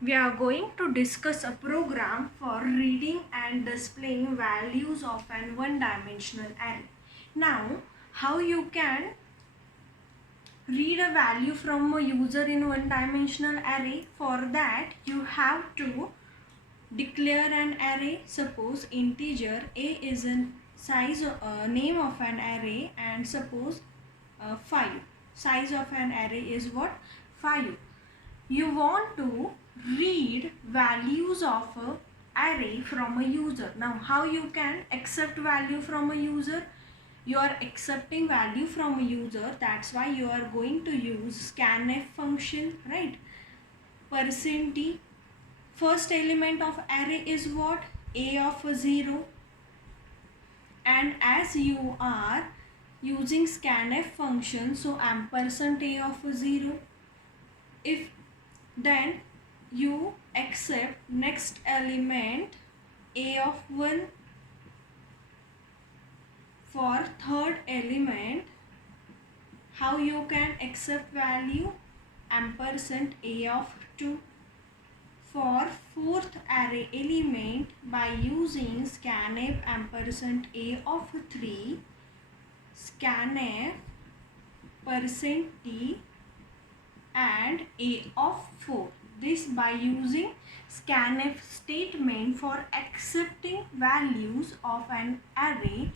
We are going to discuss a program for reading and displaying values of an one-dimensional array. Now, how you can read a value from a user in one-dimensional array? For that, you have to declare an array. Suppose integer a is a name of an array, and suppose 5. Size of an array is what? 5. You want to read values of a array from a user. Now how you can accept value from a user? You are accepting value from a user, that's why you are going to use scanf function, right? %d, first element of array is what? A of 0, and as you are using scanf function, so ampersand a of 0. If then you accept next element a of 1. For third element, how you can accept value? Ampersand a of 2. For fourth array element, by using scanf ampersand a of 3, scanf %t and a of 4. This by using scanf statement for accepting values of an array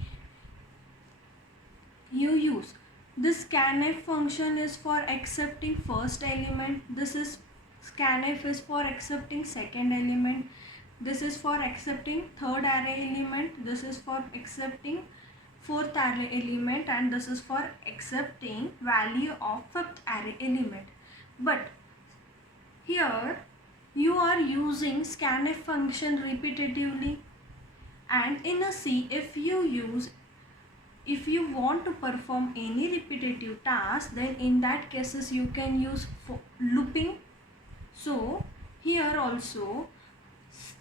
you use. This scanf function is for accepting first element. This is scanf is for accepting second element. This is for accepting third array element. This is for accepting fourth array element, and this is for accepting value of fifth array element. But here you are using scanf function repetitively, and in a C, if you want to perform any repetitive task, then in that cases you can use looping. So here also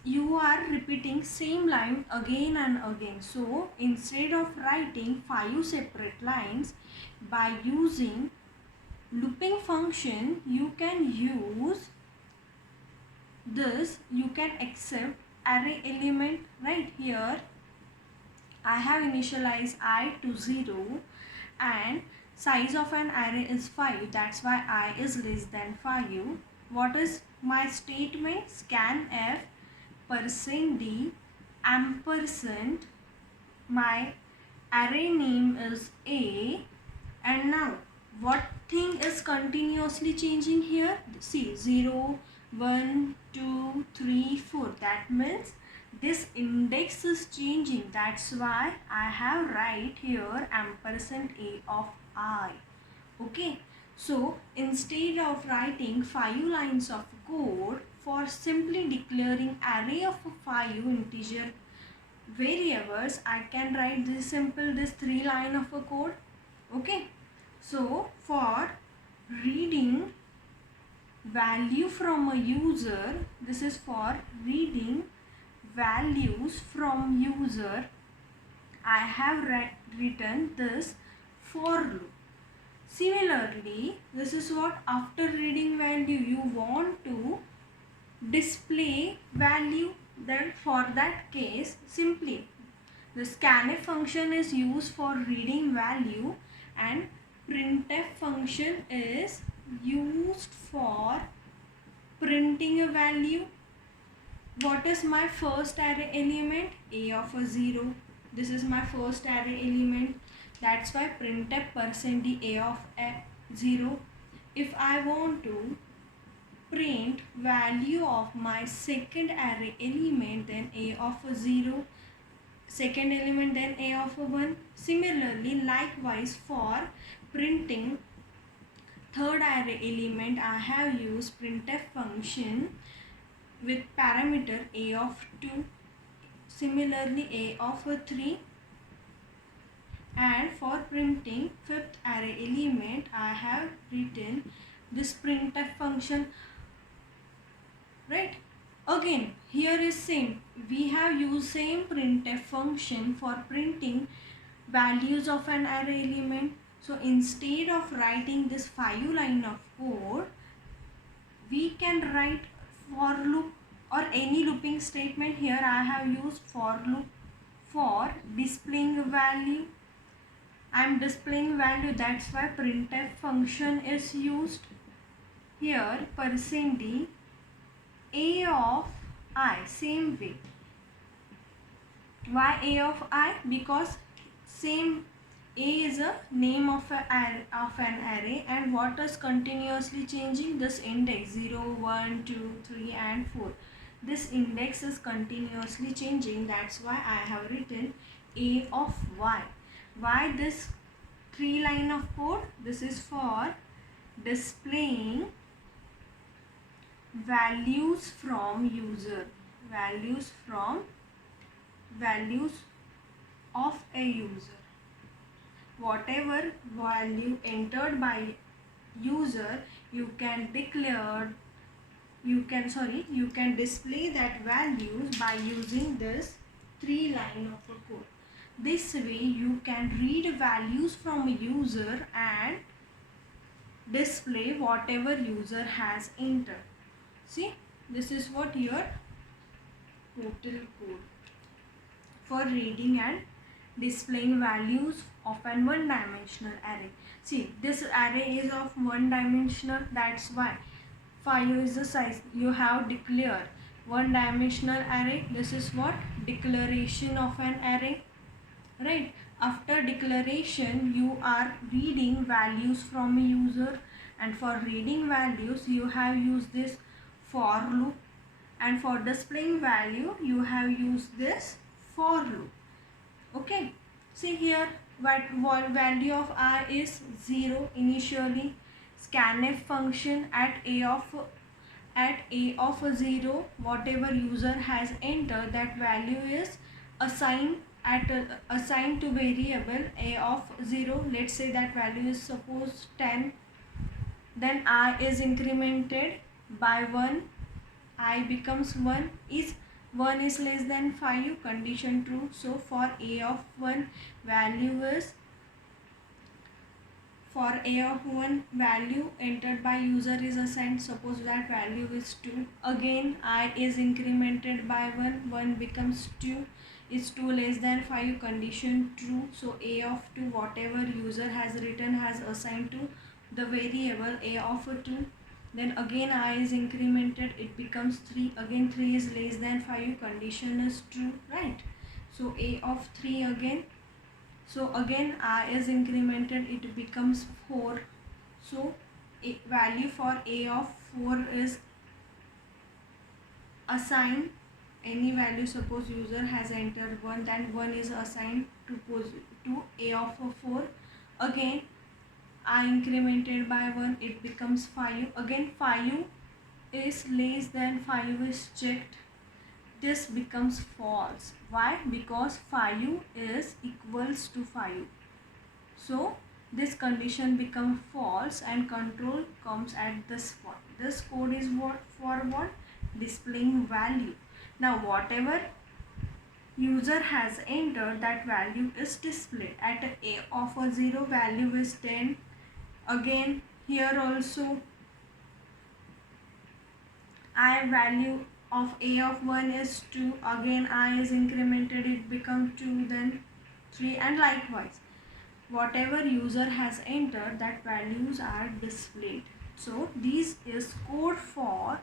you are repeating same line again and again. So instead of writing 5 separate lines, by using looping function you can use this. You can accept array element. Right here I have initialized I to 0, and size of an array is 5, that's why I is less than 5. What is my statement? Scanf %d ampersand, my array name is A, and now what thing is continuously changing here? See, 0, 1, 2, 3, 4. That means this index is changing. That's why I have write here ampersand a of I. Okay. So instead of writing 5 lines of code for simply declaring array of 5 integer variables, I can write this 3 line of a code. Okay. So for reading value from a user, this is for reading values from user, I have written this for loop. Similarly, this is what after reading value you want to display value, then for that case simply the scanf function is used for reading value, and printf function is used for printing a value. What is my first array element? A of 0. This is my first array element, that's why printf %d a of 0. If I want to print value of my second array element, then a of 0, second element, then a of 1. Similarly, likewise for printing third array element, I have used printf function with parameter a of 2, similarly a of 3, and for printing fifth array element I have written this printf function. Right, again here is same, we have used same printf function for printing values of an array element. So instead of writing this 5 line of code, we can write for loop or any looping statement. Here I have used for loop for displaying value. I am displaying value, that's why printf function is used. Here %d a of I, same way. Why a of I? Because same, a is a name of an array, and what is continuously changing? This index 0, 1, 2, 3 and 4. This index is continuously changing, that's why I have written a of y. Why this 3 line of code? This is for displaying values from user, values of a user. Whatever value entered by user, you can display that values by using this 3 line of a code. This way you can read values from a user and display whatever user has entered. See, this is what your total code for reading and displaying values of an one-dimensional array. See, this array is of one-dimensional, that's why 5 is the size. You have declared one-dimensional array. This is what? Declaration of an array, right? After declaration, you are reading values from a user, and for reading values, you have used this for loop, and for displaying value, you have used this for loop. Okay, see here, what value of I is 0 initially. Scanf function at a of 0, whatever user has entered, that value is assigned to variable a of 0. Let's say that value is suppose 10. Then I is incremented by 1. I becomes 1. Is 1 is less than 5, condition true. So for a of 1, value is, for a of 1 value entered by user is assigned, suppose that value is 2. Again I is incremented by 1, 1 becomes 2. Is 2 less than 5, condition true. So a of 2, whatever user has written, has assigned to the variable a of 2. Then again I is incremented, it becomes 3. Again 3 is less than 5, condition is true, right? So a of 3 again. So again I is incremented, it becomes 4. So value for a of 4 is assigned. Any value, suppose user has entered 1, then 1 is assigned to a of 4. Again I incremented by 1, it becomes 5. Again 5 is less than 5 is checked. This becomes false. Why? Because 5 is equals to 5. So this condition becomes false and control comes at this point. This code is what? For what? Displaying value. Now whatever user has entered, that value is displayed. At a of 0, value is 10. Again here also I value of a of 1 is 2. Again I is incremented, it becomes 2, then 3, and likewise whatever user has entered, that values are displayed. So this is code for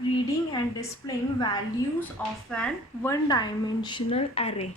reading and displaying values of an one-dimensional array.